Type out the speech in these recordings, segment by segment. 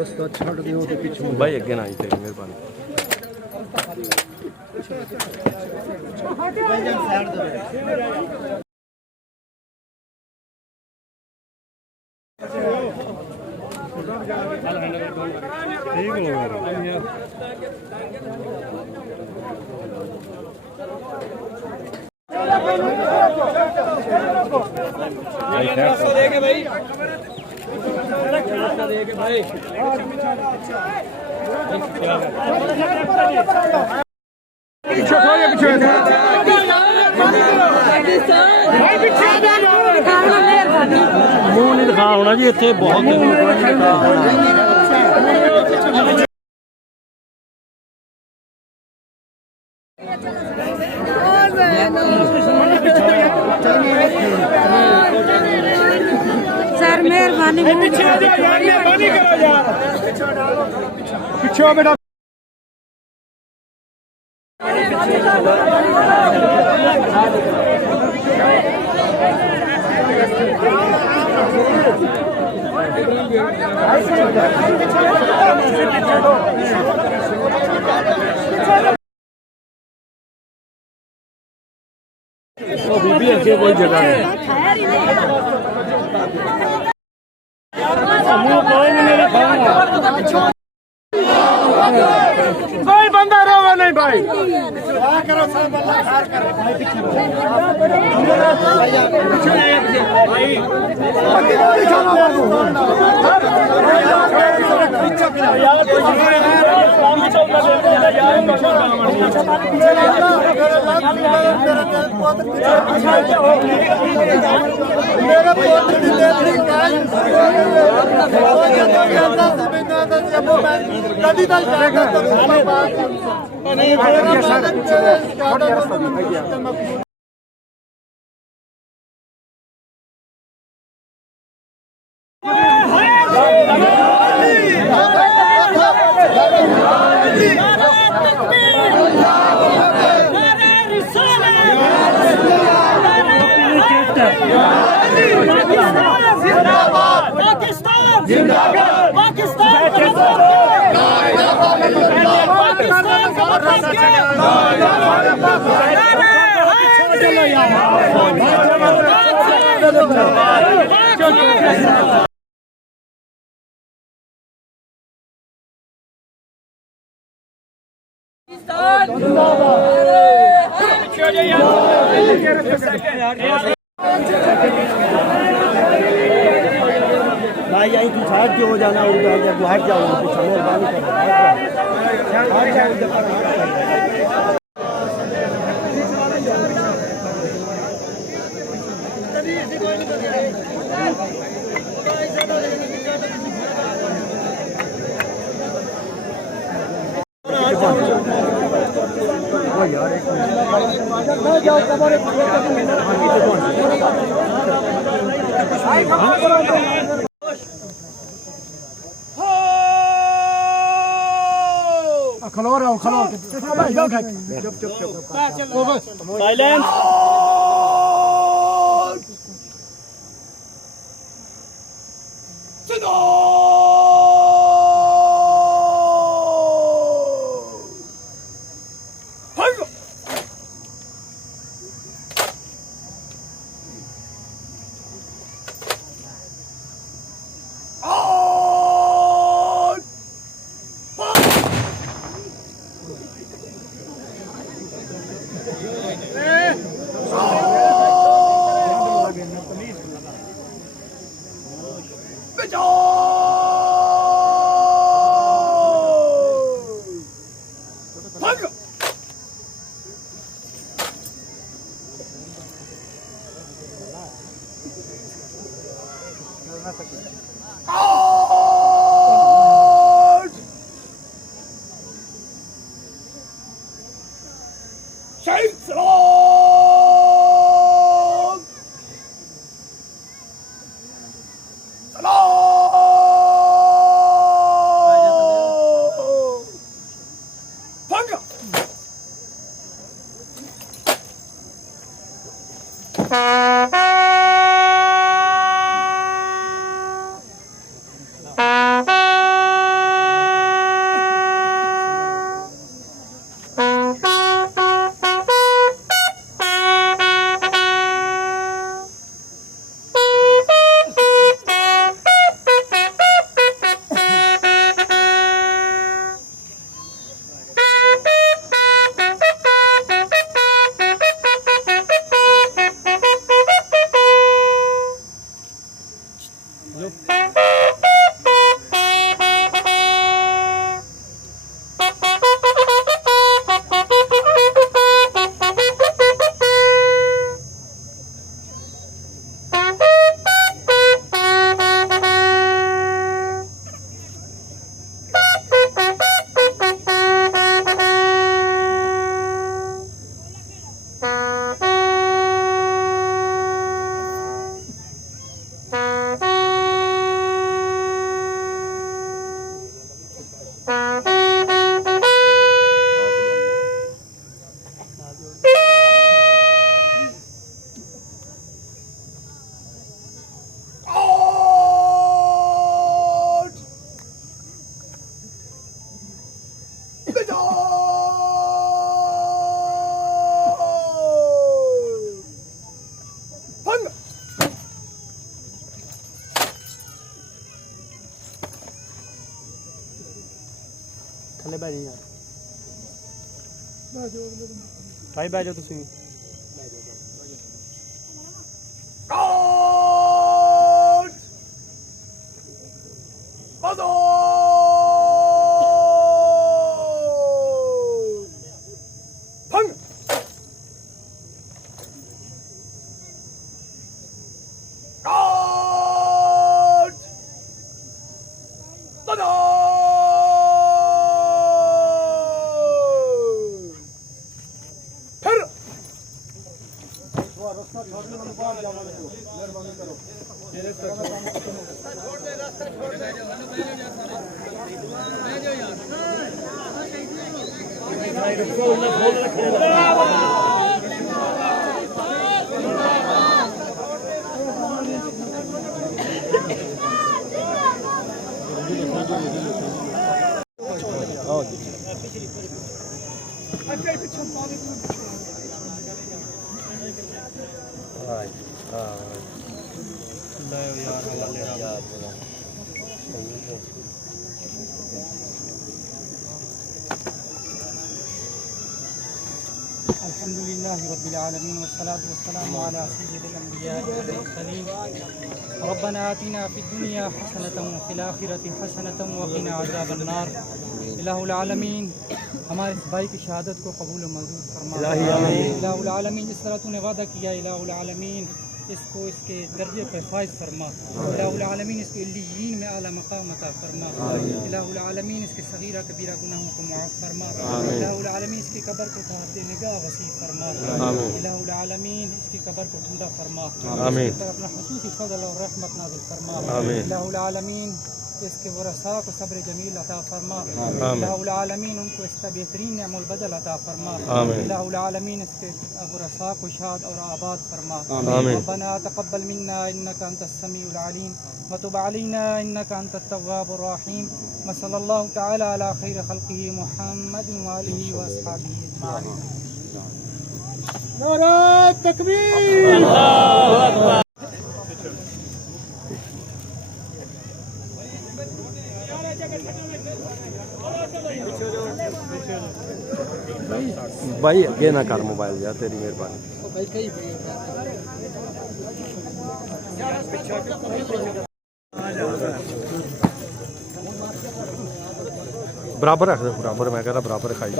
रस्ता छड़ दियो तो पीछे भाई अगे ना आई तेरी मेहरबानी ਮੂੰਹ ਨਹੀਂ ਦਿਖਾ ਹੋਣਾ ਜੀ ਇੱਥੇ ਬਹੁਤ सर मेहरबानी ਪਿੱਛੇ ਆ ਜਾ ਯਾਰ ਮਿਹਰਬਾਨੀ ਕਰੋ ਯਾਰ ਪਿੱਛੇ ਆ ਬੇਟਾ बीबी अच्छे कोई जगह नहीं कोई बंदा रोवा नहीं भाई करो सब अल्लाह खार करे कभी तक भाई यही तू साथ जो हो जाना उधर जब हट जाओ पीछे मेहरबानी कर हट जाओ यार एक जाओ कमरे खलो रहा हूँ खलो चुप चुप चुप silence Shake Salam! Salam! Panga! ਥੱਲੇ ਬੈ ਜਾ ਭਾਈ ਬੈ ਜਾਓ ਤੁਸੀਂ अल्हम्दुलिल्लाहि रब्बिल आलमीन वस्सलातु वस्सलामु अला सय्यिदिल अंबिया'i वल मुरसलीन रब्बना आतिना फिद दुनिया हसनतन व फिल आखिरति हसनतन व क़िना अज़ाबन नार। इलाहुल आलमीन हमारे इस भाई की शहादत को कबूल और मंजूर फरमा। इलाहुल आलमीन जिस तरह तूने वादा किया इलाहुल आलमीन इसको इसके दर्जे पर फाइज फरमा। इलाहुल आलमीन इसको इल्लियीन में आला मकाम अता फरमा। इलाहुल आलमीन इसके सगीरा कबीरा गुनाहों को मुआफ़ फरमा। इलाहुल आलमीन इसकी कब्र को तहत निगाह वसी फरमा। इलाहुल आलमीन इसकी कब्र को ठंडा फरमा। इसकी तरफ अपना खुसूसी फज़ल और रहमत नाज़िल फरमा। इलाहुल आलमीन इसके वरसा को सब्र जमील अता फरमा। इलाहुल आलमीन उनको इसका बेहतरीन नेमल बदल अता फरमा। इलाहुल आलमीन इसके वरसा को शाद और आबाद फरमा। रब्बना तक़ब्बल मिन्ना इन्नका अंतस समीउल अलीम व तुब अलैना इन्नका अंतत तव्वाबुर रहीम व सल्लल्लाहु तआला अला खैर खल्क़िही मुहम्मदिन व आलिहि व अस्हाबिही अजमाईन। नारा तकबीर, अल्लाहु अकबर। भाई अगे ना कर मोबाइल यार, तेरी मेहरबानी। बराबर रख दो, बराबर मैं कह रहा बराबर खाई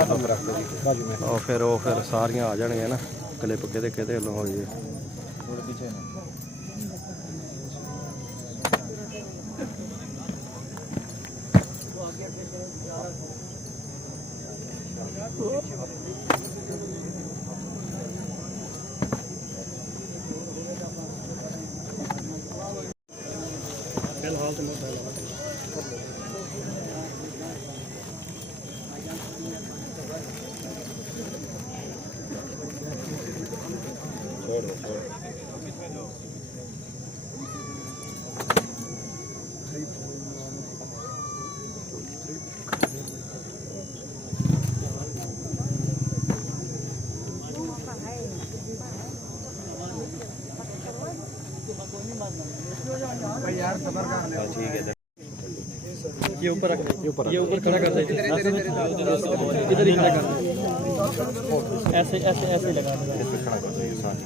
और फिर सारियां आ जाएंगे ना क्लिप किते किते हो जाए। ਫਿਲਹਾਲ ਤੇ ਮੈਂ ठीक है ये ऊपर रख दे, ये ऊपर खड़ा कर दे, इधर ही खड़ा कर दे, ऐसे ऐसे ऐसे लगा दे, इस पे खड़ा कर दे साथ।